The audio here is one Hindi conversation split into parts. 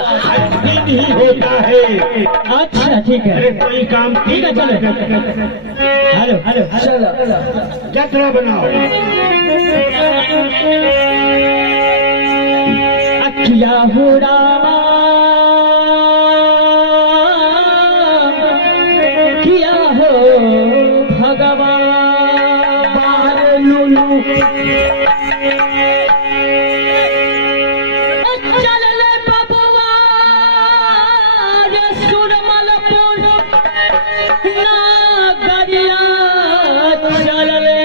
दिन ही होता है। अच्छा ठीक है, अरे कोई काम ठीक है, चलो हेलो हेलो चलो जतरा बनाओ। अखिया हो रामा किया हो भगवान लुलू चल ले बबुआ रे सुरमलपुर ना गरिया चल ले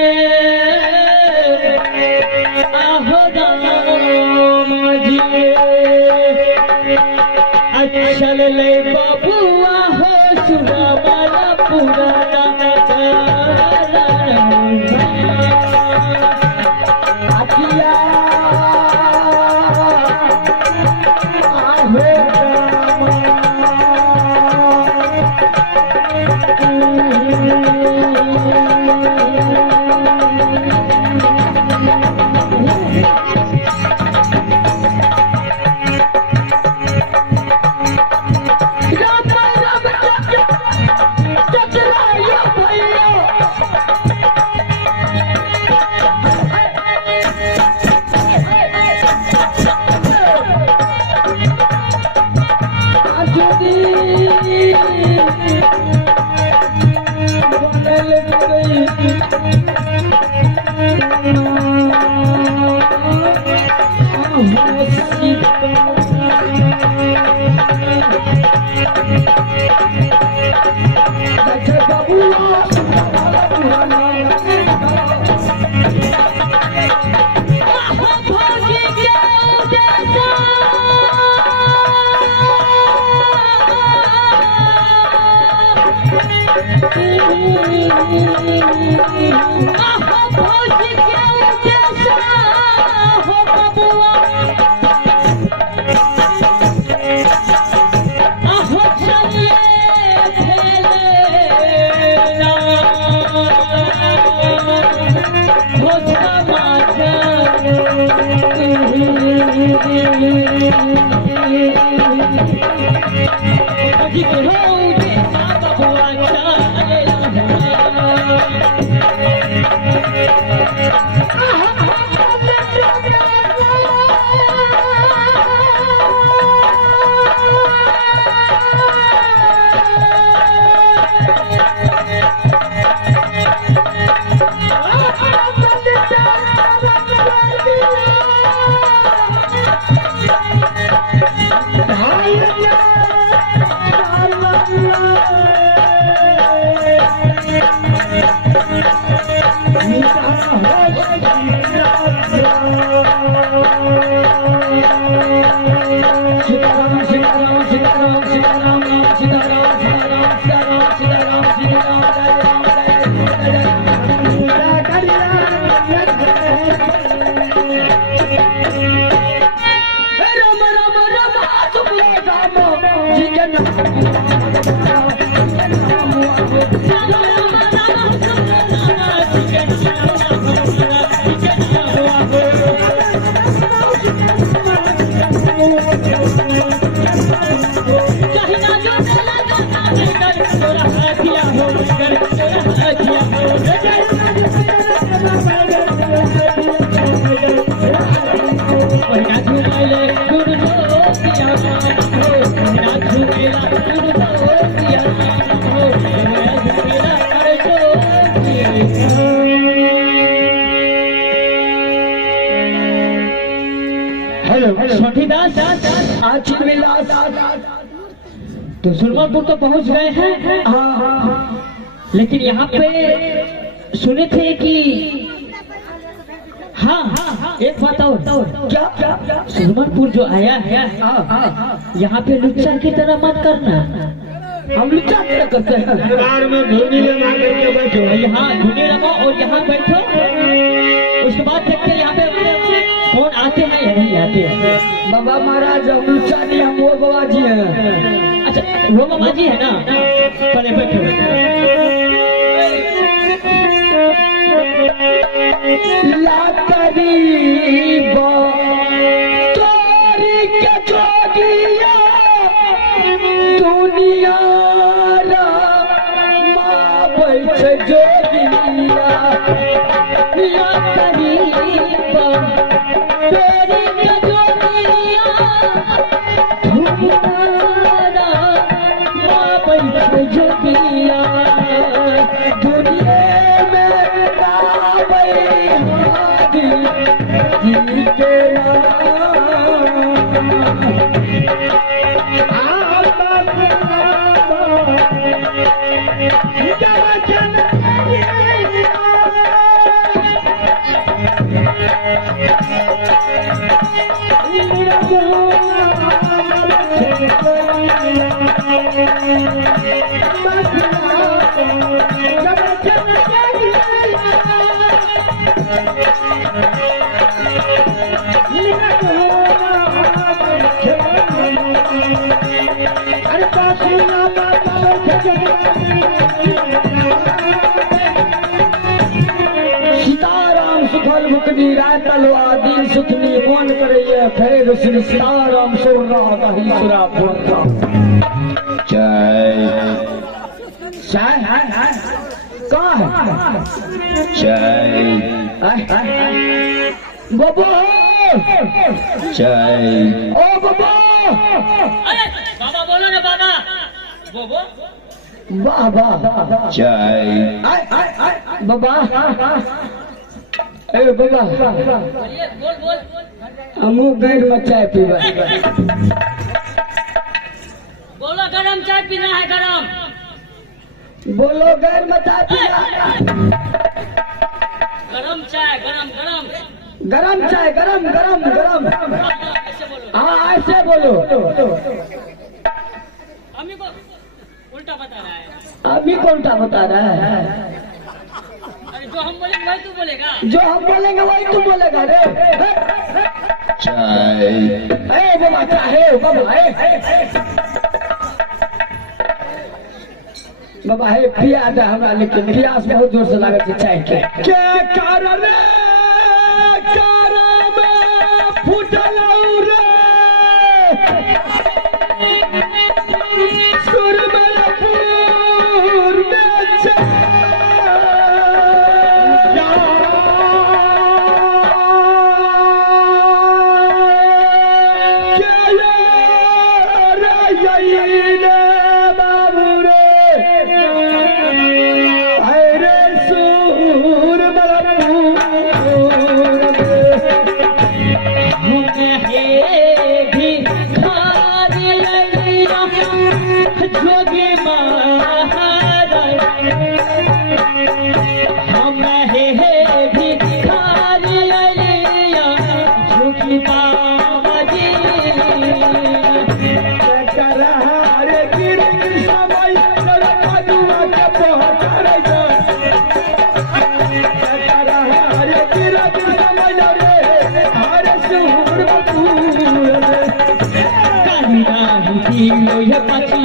आहो राम जी चल ले बबुआ हो सुरमलपुर तो सुरमापुर तो पहुंच गए हैं। लेकिन यहाँ पे सुने थे कि हाँ एक बात और क्या सुरमापुर जो आया है यहाँ पे लुच्चा की तरह मत करना। हम लुच्चा क्या करते हैं? दरबार में धुनी लगा करके बैठो। यहाँ धुनी लगाओ और यहाँ बैठो। उसके बाद देखते हैं यहाँ पे कौन आते हैं या नहीं आते हैं। बाबा महाराज हम लुच्चा नहीं, हम वो बाबा जी हैं। अच्छा वो बाबा जी है ना, पहले बैठो। लाकरी बा तोरी के जोगिया अरे पसीना सीताराम सुखल मुकनी राय तलवा दिन सुखनी कौन करे फेर श्री सीताराम सोना कही सुरा पुरता जय चाय है कहाँ है जय बबो जय ओ बबो अरे बाबा बोलो ना बाबा बोबो बाबा जय बाबा ए बाबा बोल बोल हमू गैर में चाय पीबा बोलो गरम चाय पीना है गरम बोलो गैर में चाय पीबा गरम चाय गरम गरम गरम चाय गरम गरम गरम ऐसे बोलो हाँ ऐसे बोलो अम्मी को उल्टा बता रहा है अभी कौन सा बता रहा है अरे जो हम बोलेंगे वही तू बोलेगा जो हम बोलेंगे वही तू बोलेगा रे जय ए बाबा चाहे बाबा बाबा है पिया दे हमरा लेकिन प्यास बहुत जोर से लागत है चाय के कारण फूटल रे सुरमलपुर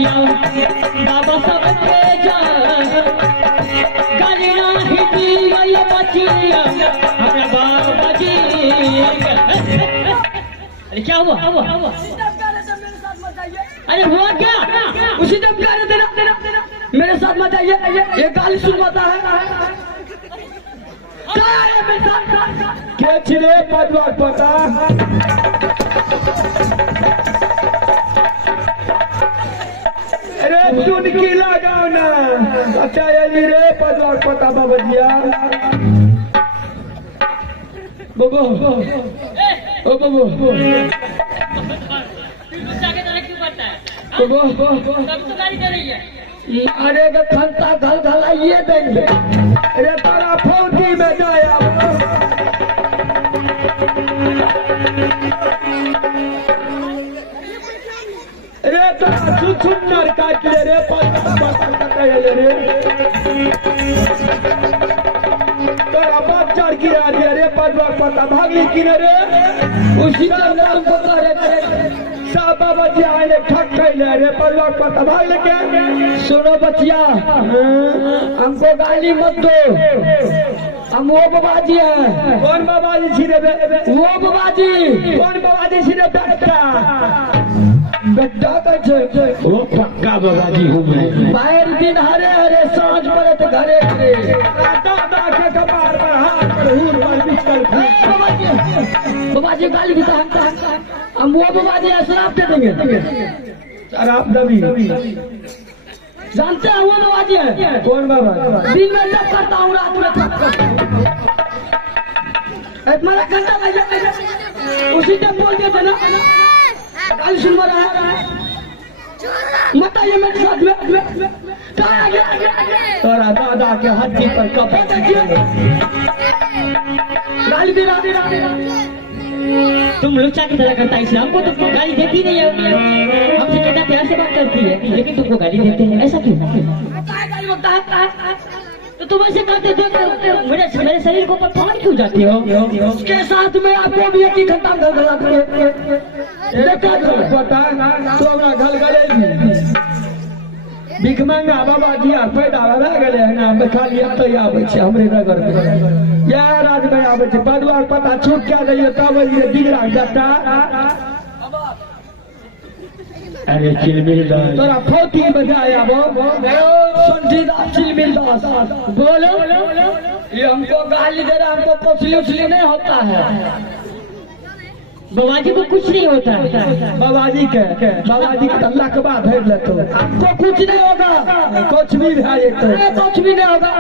बाबा सब तेजा गालियां हिंदी ये बचिया हमारा बाबा जी अरे क्या हुआ अरे हुआ क्या उसी टाइम गाने देना मेरे साथ मत आइए ये गाली सुनवाता है क्या है मेरे साथ के छिरे पदवार पता अरे सुन की लगाओ ना अच्छा ये रे पदवार पता बाबजिया बबो ओ बबो जाके तो क्यों करता है बबो कब तो गाली दे रही है अरे के खंता घल घलाइए देंगे अरे तारा फौजी में जाया अरे तारा छुछुन्नर काट ले रे पता रे तारा बच्चार गिरा दिया रे पदवार पता भागली किने रे उसी टाइम हमको करे सब बच्चे आए ठक कैले रे पदवार पता भाग लेके सुनो बच्चिया हमको गाली मत दो हम वो बाबाजी हैं कौन बाबाजी छिरे वो बाबाजी कौन बाबाजी छिरे बेटा कैसे वो पक्का बाबाजी हूँ मैं बाहर दिन हरे हरे सांझ पड़े तो घरे घरे दादा के कपार पर हाथ पर हूर पर बिछल बाबाजी गाली देता हम वो बाबाजी शराब दे देंगे शराब दबी जानते हैं वो बाबाजी है कौन बाबा दिन में जब करता हूँ रात में तब करता मेरा घंटा लग जाता उसी टाइम बोल दिया था ना गाली सुनवा रहा है मत आइए मेरे साथ में कहाँ आ गया तोरा दादा के हड्डी पर कपड़ा देखिए गाली दे रहा तुम लुच्चा की तरह करता है इसलिए हमको तो गाली देती नहीं है हमसे कितना प्यार से बात करती है लेकिन तुमको गाली देते हैं ऐसा क्यों गाली होता है तो तुम ऐसे करते देख मेरे शरीर को ऊपर पहुंच क्यों जाती हो उसके साथ में आपको भी एक ही घंटा घर घला देखा पता तो हमरा घल गले भीख मांगा बाबा जी पैदा भए गेलै है ना खाली एतै आबै छै हमरे नगर में या राज में आबै छै बदुआ के पता छूट क्या दैए तब ये दिगरा जट्टा अरे चिलमिल दास तोरा फोटी बजाया संजीदा चिलमिल दास बोलो ये हमको गाली दे रहा, हमको पोछली उछली नहीं होता है। बाबाजी को कुछ नहीं होता है। बाबाजी के अल्लाह के बाद भर लेतो आपको कुछ नहीं होगा, कुछ भी भाई कुछ भी नहीं होगा।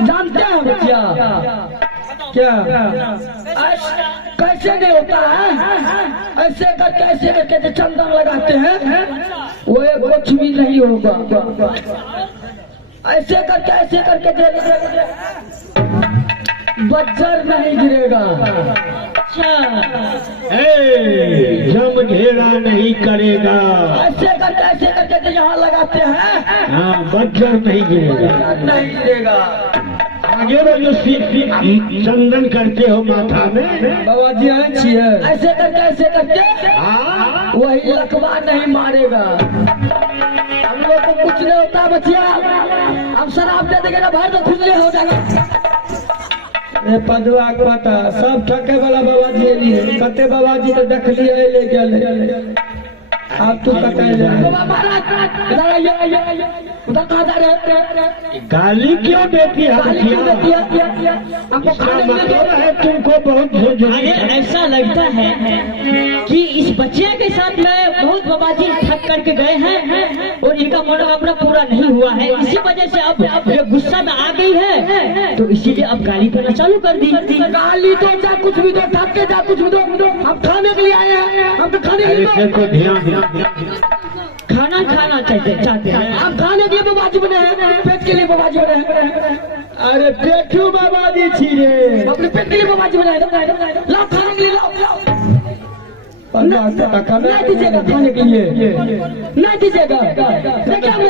जानते हैं बच्चिया क्या कैसे नहीं होता है? ऐसे करके जो चंदन लगाते हैं वो कुछ भी नहीं होगा। ऐसे करके बच्चर नहीं गिरेगा। जम घेरा नहीं करेगा। ऐसे करके जो यहाँ लगाते हैं हाँ बच्चर नहीं गिरेगा। नहीं गिरेगा। आगे जो चंदन करते हो माथा में बाबाजी आए छिए ऐसे करके वही लकवा नहीं मारेगा। हम लोग को कुछ नहीं होता बच्चिया। अब शराब दे देंगे ना भाई तो खुजले हो जाएगा। पदवा के पता सब ठके वाला बाबाजी एलिए कते बाबाजी तो देख लिए ले गेले अब तू कते गाली क्यों देती है? तुमको बहुत ऐसा लगता है कि इस बच्चे के साथ में बहुत बाबाजी ठग करके गए हैं और इनका मनोकामना पूरा नहीं हुआ है। इसी वजह से अब ये गुस्सा में आ गई है तो इसीलिए अब गाली देना चालू कर दी। गाली तो जा कुछ भी दो, ठग के जा कुछ भी दो, हम खाने के लिए आए हैं। हम तो खाने के लिए खाना चाहते हैं। हम खाने के लिए बाबाजी बने हैं, पेट के लिए बाबाजी बने हैं। अरे पेटू बाबाजी छी रे अपने पेट के लिए बाबाजी बने हैं। लाओ खाने के लिए लाओ। नहीं दीजिएगा खाने के लिए, नहीं दीजिएगा। देखिए हम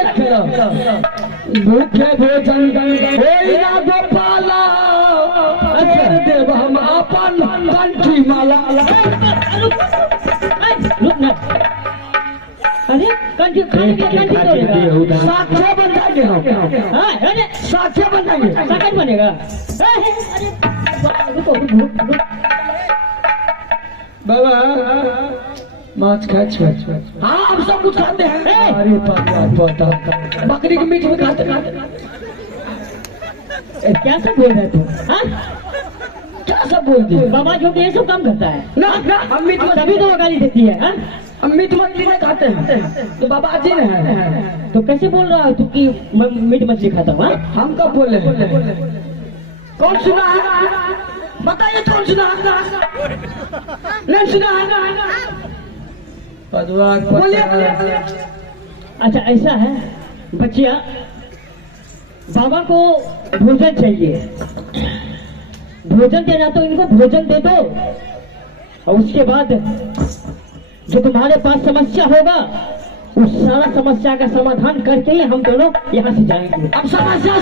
भूखे भोजन गोपाला देव हम अपन कंठी माला। अरे कंठी साक्ष्य बन जाएंगे हम। साक्ष्य बन जाएंगे। साक्ष्य बनेगा। बाबा माछ खाए छो हाँ हम सब कुछ खाते हैं। अरे पता बकरी के मीट भी खाते क्या सब बोल रहे तू? क्या सब बोल दिए? बाबा जो ये सब काम करता है ना हम मीट तभी तो वो गाली देती है। हम मीट मछली नहीं खाते हैं तो बाबा जी ने तो कैसे बोल रहा है तू कि मैं मीट मछली खाता हूँ? हम कब बोले? कौन सुना है बताइए? कौन सुना? नहीं सुना बोलिए। अच्छा ऐसा है बच्चिया, बाबा को भोजन चाहिए, भोजन देना तो इनको भोजन दे दो और उसके बाद जो तुम्हारे पास समस्या होगा उस सारा समस्या का समाधान करके ही हम दोनों यहाँ से जाएंगे। अब समस्या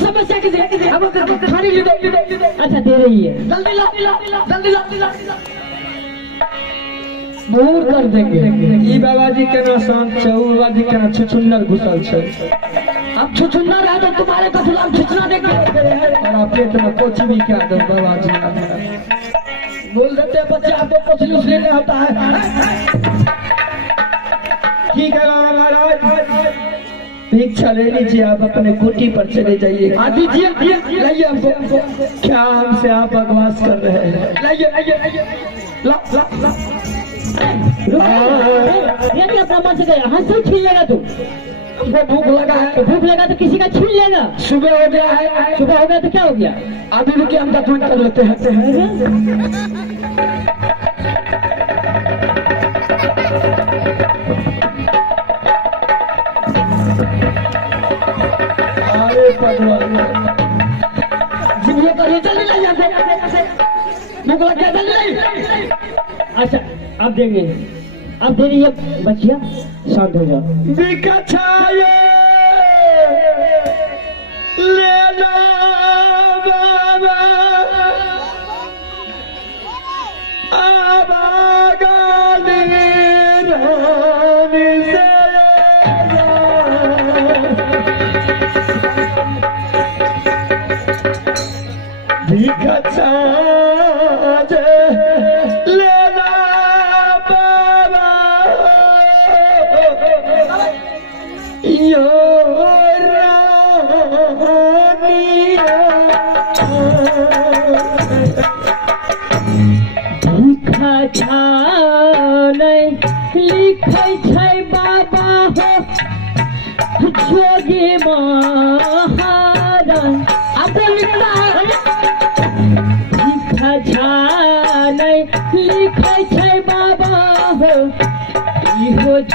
समस्या किसी खाने के लिए अच्छा दे रही है, जल्दी ला दूर कर देंगे। ई बाबाजी केना शांत छै, उ बाबाजी केना छुछुन्नर घुसल छै। अब छुछुन्नर है तो तुम्हारे को फिलहाल छुछना देंगे और पेट में कुछ भी क्या दो बाबाजी बोल देते बच्चे आपको कुछ यूज लेने होता है। ठीक है बाबा महाराज भिक्षा ले लीजिए, आप अपने कुटी पर चले जाइए। दीजिए लाइए हमको। क्या हमसे आप बकवास कर रहे हैं? लाइए ला अपना मन से गया हाथ से छीन लेगा तू। हमको भूख लगा है। भूख लगा तो किसी का छीन लेगा। सुबह हो गया है। सुबह हो गया तो क्या हो गया? अभी रुकिए हम 10 मिनट कर लेते हैं। अरे भगवान जिम्मे करिए जल्दी लाइए। भूख लग गया जल्दी लाइए। अच्छा अब देंगे, अब दे रही है बच्चिया, शांत हो जाओ। बिकछाए ले लो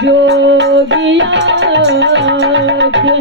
जोगिया के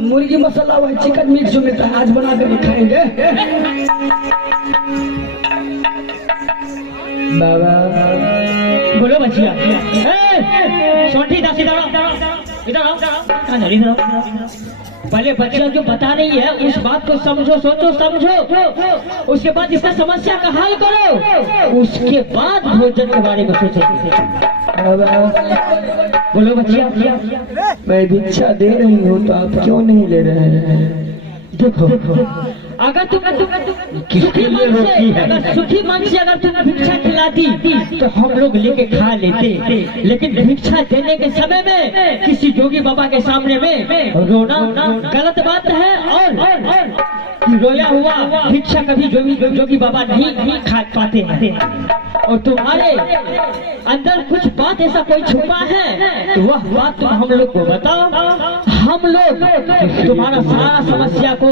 मुर्गी मसाला वही चिकन मिक्स जो मिलता है आज बना कर खाएंगे। बाबा बोलो बचिया। सोटी दास इधर आओ, इधर आओ, इधर आओ। पहले बच्चिया जो बता रही है उस बात को समझो, सोचो, समझो। उसके बाद इसका समस्या का हल करो, उसके बाद भोजन के बारे में सोचो। बोलो बच्चिया। मैं भिक्षा दे रही हूँ तो आप क्यों नहीं ले रहे हैं? देखो अगर तुम सुखी मन से अगर तुम भिक्षा खिलाती तो हम लोग लेके खा लेते, लेकिन भिक्षा देने के समय में किसी जोगी बाबा के सामने में रोना गलत बात है। और रोया हुआ भिक्षा कभी जोगी बाबा नहीं खा पाते हैं। और तुम्हारे अंदर कुछ बात ऐसा कोई छुपा है तो वह बात तुम हम लोग को बताओ, हम लोग तुम्हारा सारा समस्या को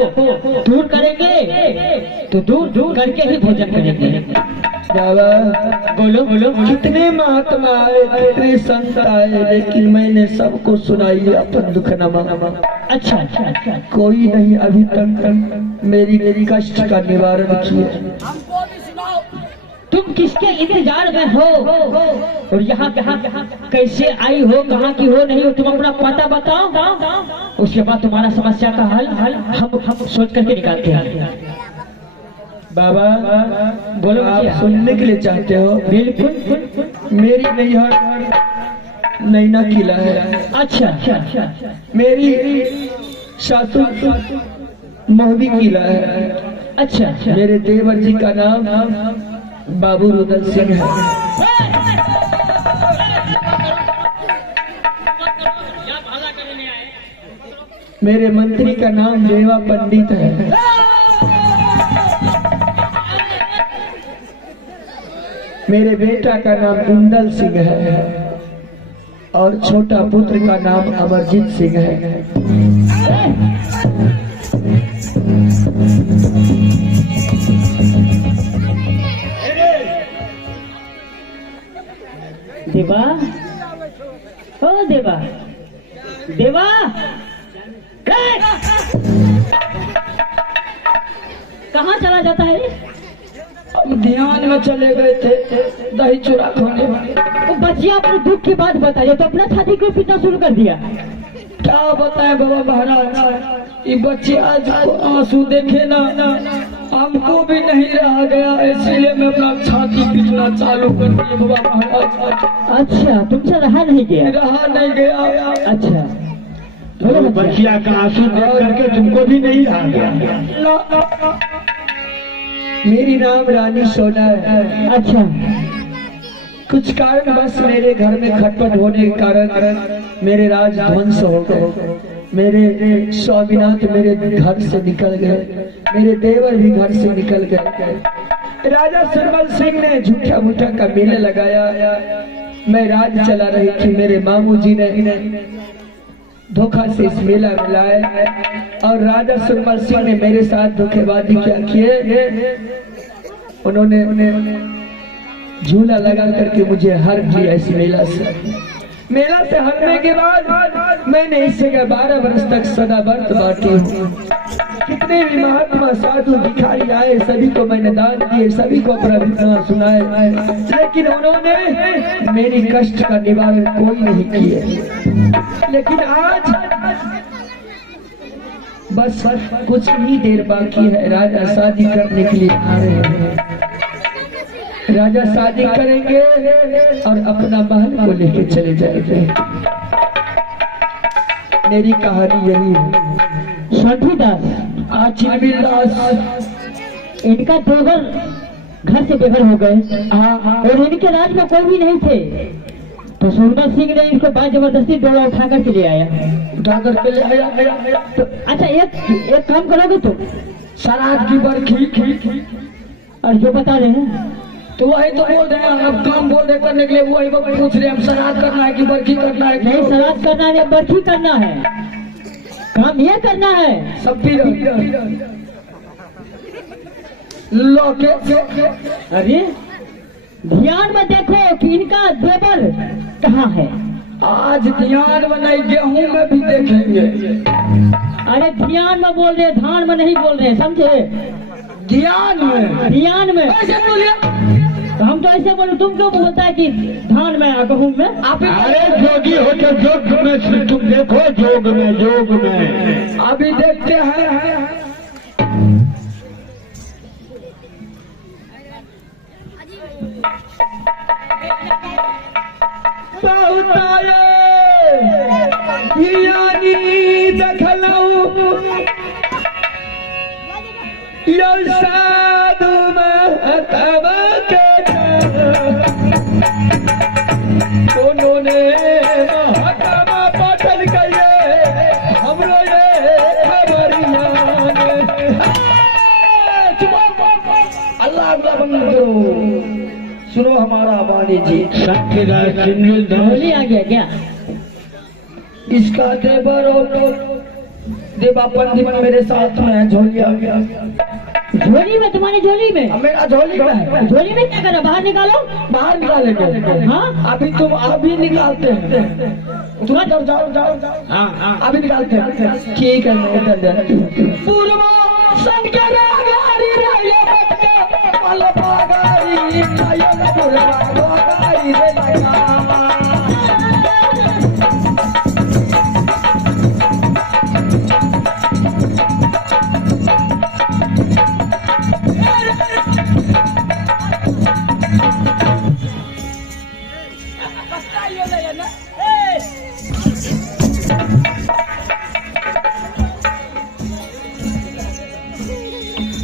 दूर करेंगे। तो दूर करके ही भोजन करेंगे। बाबा बोलो बोलो। कितने महात्मा आए, कितने संत आए, लेकिन मैंने सबको सुनाई अपन दुखनामा। अच्छा, कोई नहीं अभी तक मेरी कष्ट का निवारण किया। तुम किसके इंतजार में हो और यहाँ कैसे आई हो, कहाँ की हो, नहीं हो, तुम अपना पता बताओ। उसके बाद तुम्हारा समस्या का हल हम सोच करके निकालते हैं। बाबा बोलो। आप सुनने के लिए चाहते हो? बिल्कुल। मेरी नैहर नैना किला है। अच्छा। मेरी सासू मोहबी किला है। अच्छा। मेरे देवर जी का नाम बाबू रुदल सिंह है। मेरे मंत्री का नाम देवा पंडित है। मेरे बेटा का नाम इंदल सिंह है और छोटा पुत्र का नाम अमरजीत सिंह है। देवा, ओ देवा, देवा, कहाँ चला जाता है? हम ध्यान में चले गए थे दही चूड़ा खाने। वो बच्चिया अपने दुख की बात बताइए तो अपना छाती क्यों पीटना शुरू कर दिया? क्या बताए बाबा महाराज, ये बच्चे आज आंसू देखे ना हमको भी नहीं रहा गया, इसलिए मैं अपना छाती पीटना चालू कर दिए बाबा महाराज। अच्छा, तुमसे रहा नहीं गया? रहा नहीं गया। अच्छा, तो बच्चिया का आंसू देख करके तुमको भी नहीं रहा गया? मेरी नाम रानी सोना है। अच्छा, कुछ कारण बस मेरे घर में खटपट होने के कारण मेरे राज ध्वंस हो गए। मेरे स्वामीनाथ मेरे घर से निकल गए, मेरे देवर भी घर से निकल गए। राजा सुरमल सिंह ने झूठा मूठा का मेला लगाया। मैं राज चला रही थी, मेरे मामू जी ने धोखा से इस मेला में लाए और राजा सुरमल सिंह ने मेरे साथ धोखेबाजी क्या किए। उन्होंने झूला लगा करके मुझे हर दिया इस मेला से हरने के बाद मैंने इस जगह 12 वर्ष तक सदा व्रत बांटी हूँ। कितने भी महात्मा साधु भिखारी आए, सभी को मैंने दान किए, सभी को अपना विषय सुनाए, लेकिन उन्होंने मेरी कष्ट का निवारण कोई नहीं किया। लेकिन आज बस कुछ ही देर बाकी है, राजा शादी करने के लिए आ रहे हैं। राजा शादी करेंगे और अपना महल को लेके चले जाएंगे। मेरी कहानी यही है। शंठीदास, दास, इनका देवर घर से बेघर हो गए और इनके राज में कोई भी नहीं थे, तो सुरमल सिंह ने इनको बात जबरदस्ती डोला उठा करके ले आया। तो अच्छा एक काम करोगे तुम, श्राद्ध की बरखी और जो बता रहे हैं तो वही तो बोल रहे हैं, अब काम बोल रहे करने के लिए, वही पूछ रहे हम श्राद्ध करना है कि बरखी करना है। नहीं, श्राद्ध करना है, बरखी करना है, काम ये करना है। सब भी अरे ध्यान में देखो कि इनका देवर कहाँ है। आज ध्यान में नहीं, गेहूं में भी देखेंगे। अरे ध्यान में बोल रहे, धान में नहीं बोल रहे, समझे? ध्यान में ऐसे बोलिए। तो हम तो ऐसे बोले, तुम क्यों बोलता है कि धान में गेहूं में? अरे जोगी हो के जोग में तुम देखो, जोग में अभी देखते हैं। साधु उन्होंने महकमा पटल करिए हमरो ये खबरिया। अल्लाह बंद करो, सुनो हमारा वाणी जी। होली आ गया क्या? इसका देवर और देवापन दीवन मेरे साथ में है। झोली आ गया। झोली में? तुम्हारी झोली में? मेरा झोली में है। झोली में क्या करा? बाहर निकालो। बाहर निकालेंगे। हाँ, अभी तुम अभी निकालते हैं। तुम जाओ। हाँ, अभी निकालते हैं। ठीक है, मैं निकल जाती हूँ। पूर्वा सन के रागारी राया बटका वाला बागारी आयो ना पूर्वा बागारी रे लगा।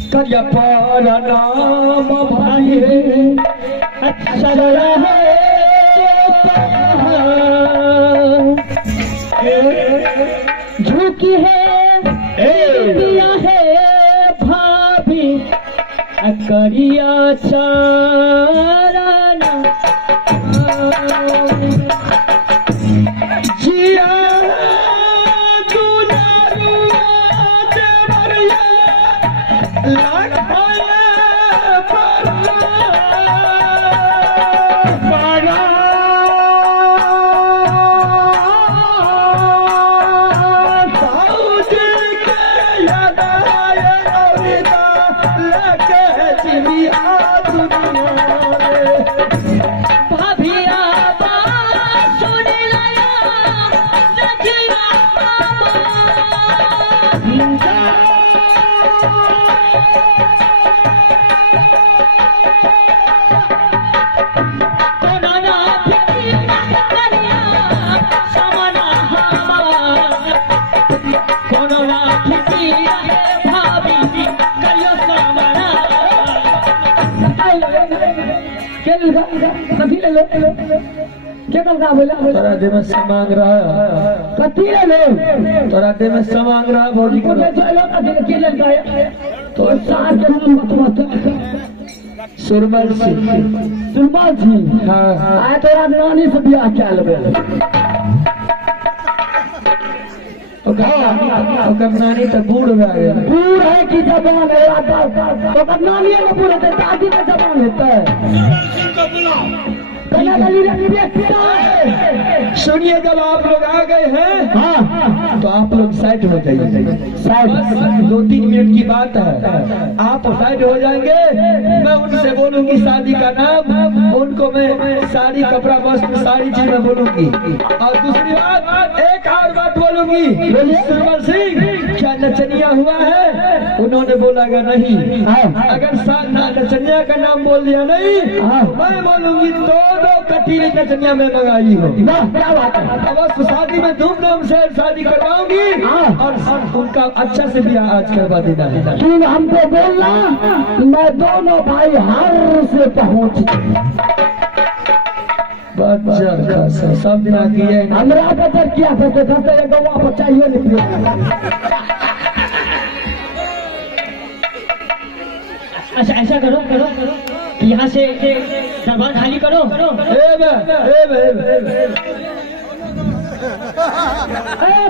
करिया पारा नाम भाई अच्छा है झुकी है दिया है भाभी करिया चाराना जिया क्या कर बोला? तोरा दे में समांग रहा कती ले तोरा दे में समांग रहा भौजी को चलो के लग गया तो साथ सुरमल सिंह। सुरमल जी हाँ आए तोरा नानी से बियाह क्या लेबे ओकर नानी तो बूढ़ रह गए। बूढ़ है कि जवान है ओकर नानी है बूढ़ है दादी का जवान है। सुनिए जब आप लोग आ गए हैं हाँ तो आप लोग साइड हो जाइए। साइड 2-3 मिनट की बात है, आप साइड हो जाएंगे। मैं उनसे बोलूंगी शादी का नाम, उनको मैं साड़ी कपड़ा वस्त्र सारी चीज में बोलूंगी। और दूसरी बात एक और बात बोलूंगी, सुरमल सिंह क्या नचनिया हुआ है? उन्होंने बोला अगर नहीं, अगर नचनिया का नाम बोल दिया नहीं मैं बोलूंगी 2 कटीली नचनिया में मंगाई हो। क्या बात है बस शादी में धूमधाम से शादी करवाऊंगी और उनका अच्छा से ब्याह आज करवा देना है। तुम हमको बोलना मैं दोनों भाई हर से पहुंच सब दिन आती है। हमरा बदर क्या करते करते गवा पर चाहिए नहीं। अच्छा ऐसा करो करो कि यहाँ से दरबार खाली करो।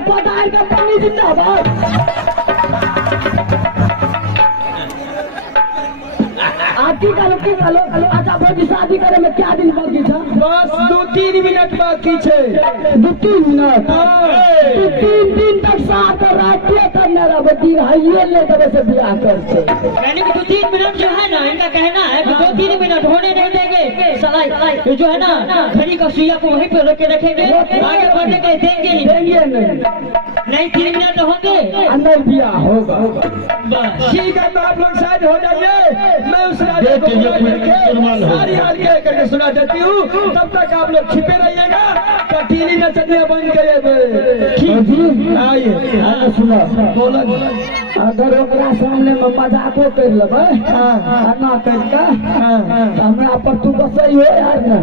पदार का पानी जिंदाबाद। आती करो की करो अच्छा भाई शादी करे में क्या दिन बाकी था? बस 2-3 मिनट बाकी छे। 2-3 मिनट 3 दिन तक साथ रखिए तब मेरा बच्ची हाइए ले तब से ब्याह करते। यानी कि 2-3 मिनट जो है ना इनका कहना है कि 2-3 मिनट होने नहीं देंगे। सलाई ये जो है ना घड़ी का सुइया को वहीं पे रोक के रखेंगे, आगे बढ़ने के देंगे ही नहीं 3 मिनट होंगे अंदर ब्याह होगा। ठीक है तो आप लोग शायद हो जाइए, मैं उस राजा को सारी हाल करके सुना देती हूँ। तब तक आप लोग छिपे रहिएगा। कटीली नचनिया बन गए। आइए सुनो बोला अगर ओकरा सामने में मजाको कर लेबै ना करके हमरा पर तू बसई हो यार ना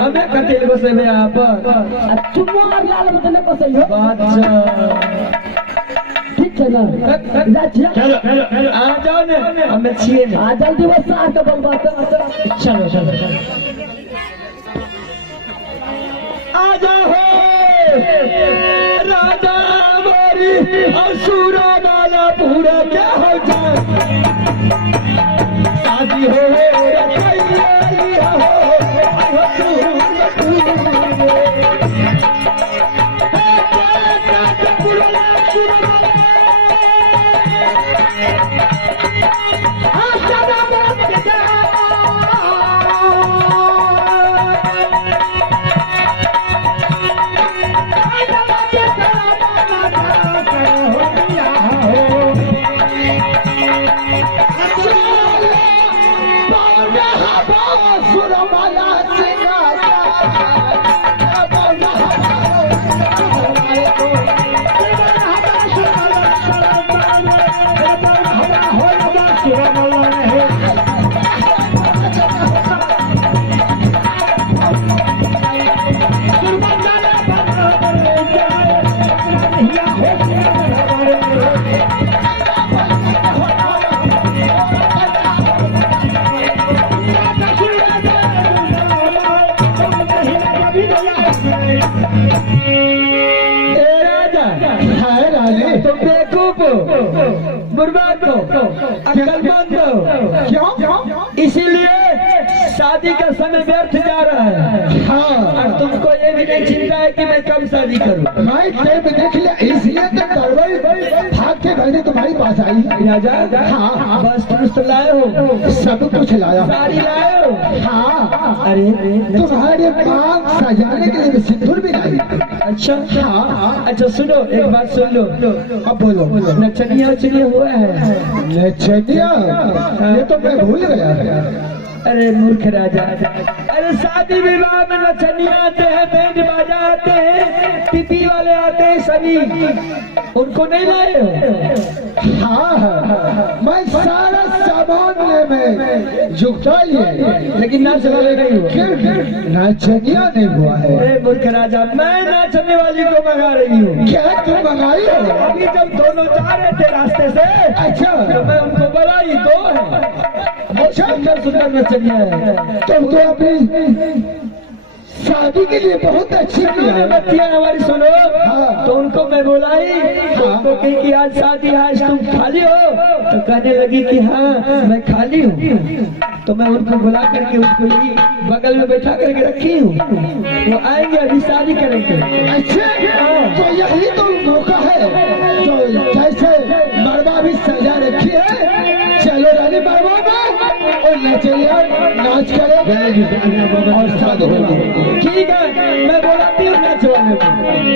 हमें कटील बसेबे आप चुम्मा मार लेबै त नहीं बसई हो। ठीक है ना आ जाओ ने हमें छिए ने आ जल्दी बस आ तो बोल चलो चलो आ जाओ राजा हमारी असुरा वाला पूरा क्या हो जाए शादी हो तुम बेवकूफ हो, बर्बाद हो, अक्लमंद हो। क्यों? इसीलिए शादी का समय व्यर्थ जा रहा है। हाँ और तुमको ये भी नहीं चिंता है कि मैं कब शादी करूँ। भाई टेप देख लिया इसलिए तो करवाई भाग के मैंने तुम्हारी पास आई राजा। हाँ बस पुरुष लाए हो, सब कुछ लाया साड़ी लाए हो। हाँ अरे तुम्हारे मांग सजाने के लिए सिंदूर भी लाई। अच्छा हाँ अच्छा सुनो एक बात सुन लो। अब बोलो नचनिया उचनिया हुआ है? नचनिया ये तो मैं भूल गया। अरे मूर्ख राजा, अरे शादी विवाह में नचनिया आते हैं, बैंड बाजा आते हैं, टिपी वाले आते हैं, सभी उनको नहीं लाए हो? हाँ मैं सारा सामान में झुकता ही है, लेकिन नाच वाले नहीं हो। नाचनिया नहीं हुआ है। ए मूर्ख राजा, मैं नाचने वाली को मंगा रही हूँ। क्या तुम मंगाई हो? अभी जब दोनों जा रहे थे रास्ते से, अच्छा तो मैं उनको बुलाई तो अच्छा, सुंदर सुंदर नचनिया है। तुम तो अपनी शादी के लिए बहुत अच्छी किया है। बच्चियाँ हमारी सुनो। हाँ। तो उनको मैं बुलाई, उनको कही कि आज शादी है, आज तुम खाली हो? तो कहने लगी कि हाँ मैं खाली हूँ। तो मैं उनको बुला करके उसको ही बगल में बैठा करके रखी हूँ। वो आएंगे, अभी शादी करेंगे। अच्छा, तो यही तो मौका है जो जैसे मरवा भी सजा रखी है। चलो रानी मरवा में और नचनिया नाच करे और शादी करेंगे। ठीक है, मैं बोलाती हूँ नाच वाले को।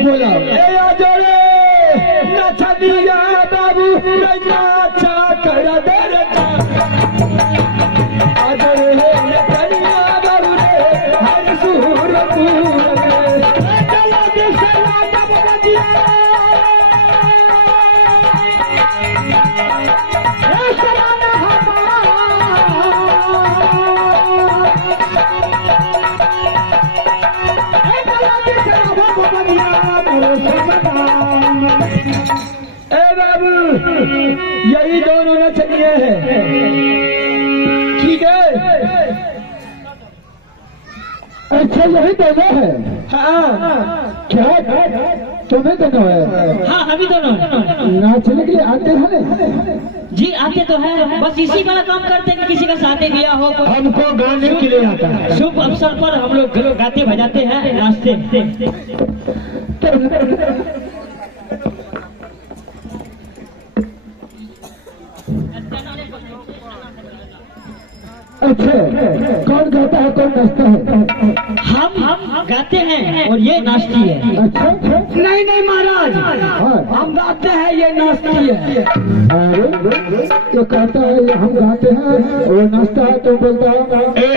बोला ए आजोरे नचनिया बाबू नाचा कर दे रे। आजोरे नचनिया बाबू रे हर सुर पूर रे। चला दे चला जब बजिया ए सलाना बाबू, यही दोनों नचनिए हैं। ठीक है। अच्छा, यही दोनों है। हाँ, क्या तुम्हें दोनों है? हाँ हम ही दोनों नाचने के लिए आते हैं? जी आते तो है, बस इसी वाला काम करते हैं कि किसी का शादी ब्याह हो तो हमको गाने के लिए आता है। शुभ अवसर पर हम लोग गाते बजाते हैं, नाचते। अच्छा, कौन गाता है कौन नाचता है? हम गाते हैं और ये नाचती है। अच्छा, नहीं नहीं महाराज, हाँ। हम गाते हैं, ये नाचती है। अरे तो कहता है ये हम गाते हैं वो नाचता है, तो बोलता है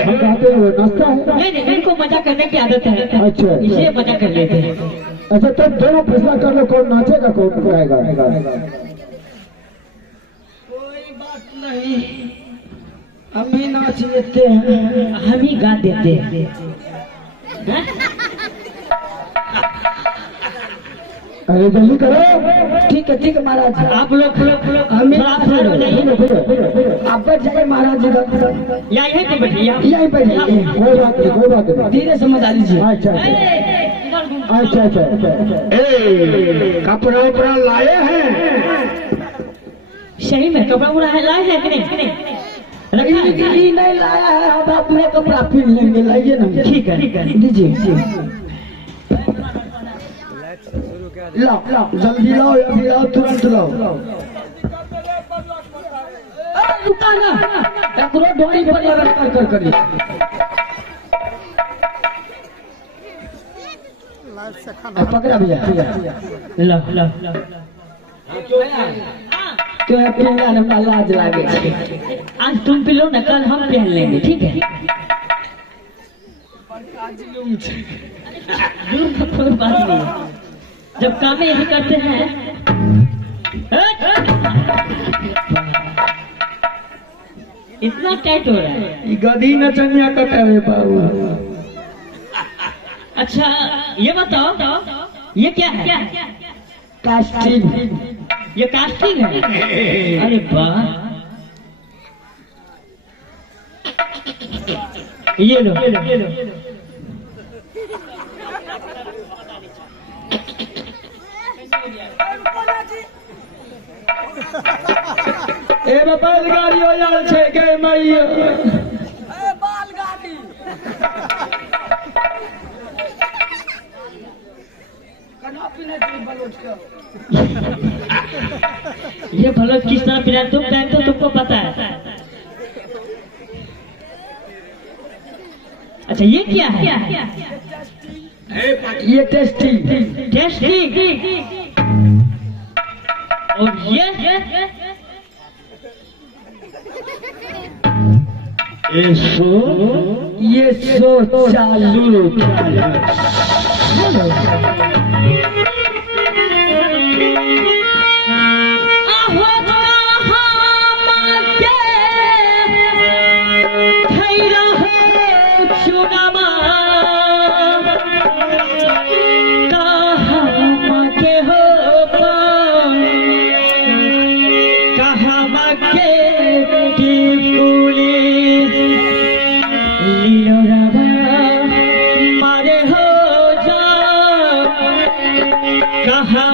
हम गाते हैं वो नाचता है। नहीं, इनको मजा करने की आदत है, अच्छा, इसे मजा कर लेते हैं। अच्छा, तब दोनों फैसला कर लो कौन नाचेगा कौन गाएगा। कोई बात नहीं, हम भी नाच लेते हैं। हम ही गा देते हैं। अरे जल्दी करो। ठीक है महाराज। आप लोग हम ही आप लोग हो जाइए। आप बैठ जाइए महाराज जी का। या यहीं पे बैठिए आप। यहीं बैठ जाइए, कोई बात नहीं, कोई बात नहीं। धीरे से मजा लीजिए। अच्छा अच्छा अच्छा अच्छा। कपड़ा उपड़ा लाए हैं? सही में कपड़ा उड़ा है, लाए हैं कि नहीं? रखा है? ये नहीं लाया है, अब अपने कपड़ा फिर लेंगे। लाइए ना। ठीक है। लीजिए, लाओ जल्दी लाओ, अभी लाओ, तुरंत लाओ। रुका ना, एकरो डोरी पर लगा कर करी। पकड़ा भैया। ला तो पहला हमरा लाज लागे। आज तुम पी लो ना, कल हम पहन लेंगे, ठीक है? जुल्म का कोई बात नहीं, जब काम यही करते हैं। इतना टाइट हो रहा है। ये गधी नचनिया कटावे बाबू। अच्छा ये बताओ, ये क्या है? कास्टिंग। ये कास्टिंग है? अरे वाह, ये लो। ए बैल गाड़ी हो यार छे के मैया। ये भलो किस तरह पिला तुम पहनते हो, तुमको पता है। अच्छा ये क्या है? ये टेस्टिंग। और ये सो चालू। कहाँ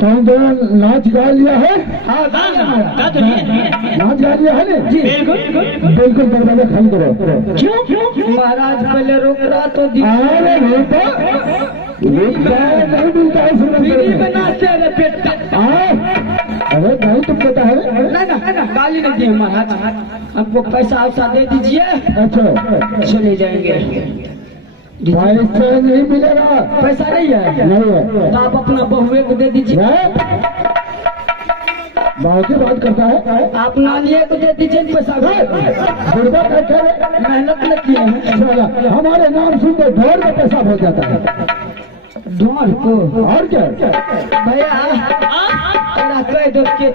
कौन दोनों नाच गा लिया है? नाच गा लिया है ना? जी बिल्कुल बिल्कुल दरवाजा खाली करो। क्यों महाराज पहले रोक रहा तो अरे नहीं तो नहीं मिलता है में नाचते हैं पेट। अरे नहीं तुम पता है ना गाली नहीं दिए महाराज, हमको पैसा वैसा दे दीजिए, अच्छा चले जाएंगे। पैसा नहीं मिलेगा, पैसा नहीं है? नहीं है तो आप अपना बहुए को दे दीजिए। बहुत ही बात करता है आप नानिए को दे दीजिए पैसा। गुर्बा करके मेहनत न किए हैं। हमारे नाम सुनते ढोल का पैसा हो जाता है। ढोल को और क्या भैया कह दो के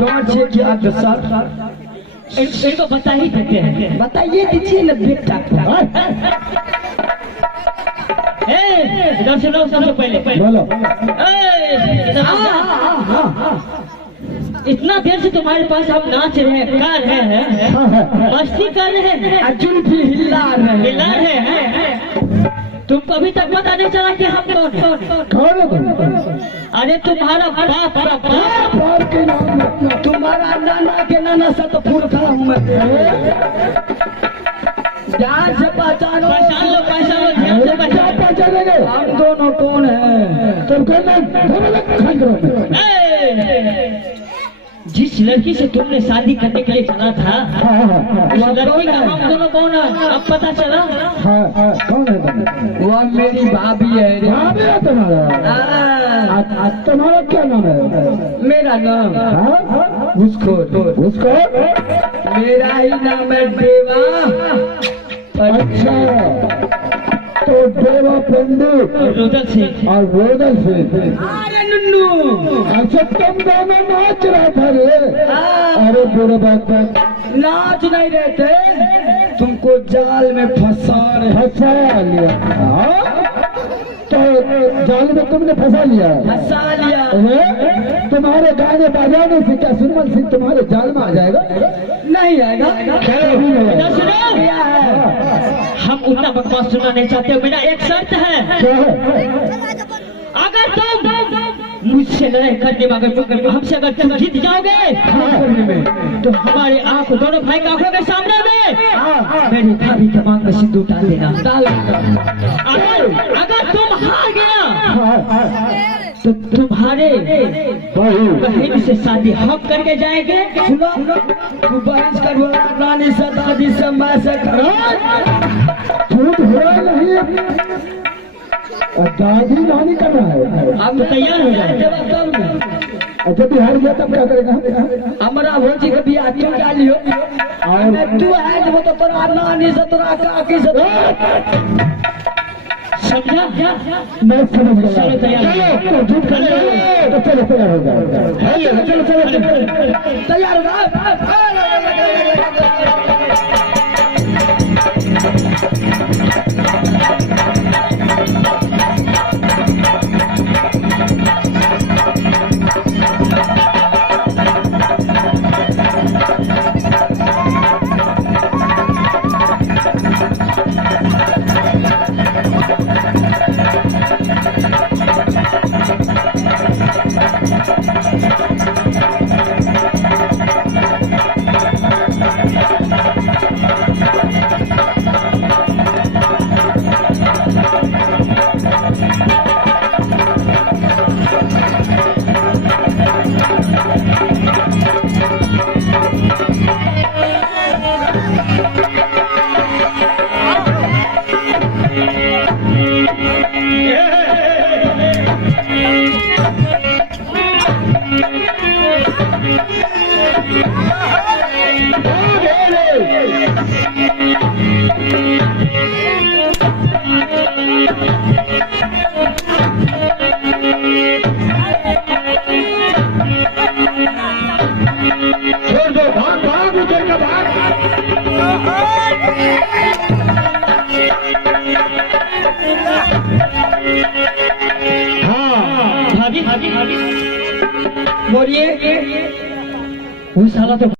ढोल छे क्या इनको बता ही देते हैं। बताइए दीजिए न बेटा। इधर से लो सबसे पहले बोलो। इतना देर से तुम्हारे पास हम नाच रहे हैं, गा रहे हैं, मस्ती कर रहे हैं, अर्जुन भी हिला रहे हैं। तुमको अभी तक पता नहीं चला कि हम कौन है? अरे तुम्हारा बाप के नाम तुम्हारा नाना के नाना से तो फूल खड़ा हूँ मैं। ध्यान से पहचानो, पहचान लो ध्यान से पहचानेंगे हम दोनों कौन है? तुम कहना जिस लड़की से तुमने शादी करने के लिए चला था, उस लड़की का नाम दोनों कौन है? अब पता चला? कौन है? वो मेरी भाभी है रे। भाभी है तुम्हारा? तुम्हारा क्या नाम है? मेरा नाम उसको मेरा ही नाम है देवा। अच्छा, तो देवा पंडित रुदल सिंह। और रोदल से। अरे नुन्नू, अच्छा, तुम दोनों नाच रहे थे रे? अरे बुरे बात नाच नहीं रहे थे, तुमको जाल में फंसा लिया। तो जाल में तुमने फंसा लिया? तुम्हारे गाने बजाने से क्या सुनमन सिंह तुम्हारे जाल में आ जाएगा? नहीं आएगा। हम उतना बकवास सुनना नहीं चाहते। मेरा एक शर्त है, क्या है? अगर तुम मुझसे लड़ाई करने में हमसे अगर तुम जीत जाओगे तो हमारे आंख दोनों भाई की आंखों के सामने में मेरी भाभी के मांग में सिंदूर डाल देना। अगर तुम हार गया तो तुम्हारे बहन से शादी हम करके जाएंगे। तू बहस करवा नानी से दादी से मैं से करो। झूठ हो रहा नहीं, दादी नानी कर रहा है। आप तो तैयार हो जाए। अच्छा, बिहार गया तब क्या करेगा? हमारा भोजी के बियाह क्यों डालियो? तू है जब तो तोरा नानी से तोरा काकी से समझा? मैं समझ गया। चलो तैयार। चलो, झूठ कर तो चलो तैयार हो जाए। चलो तैयार हो। बोलिए। वो साला तो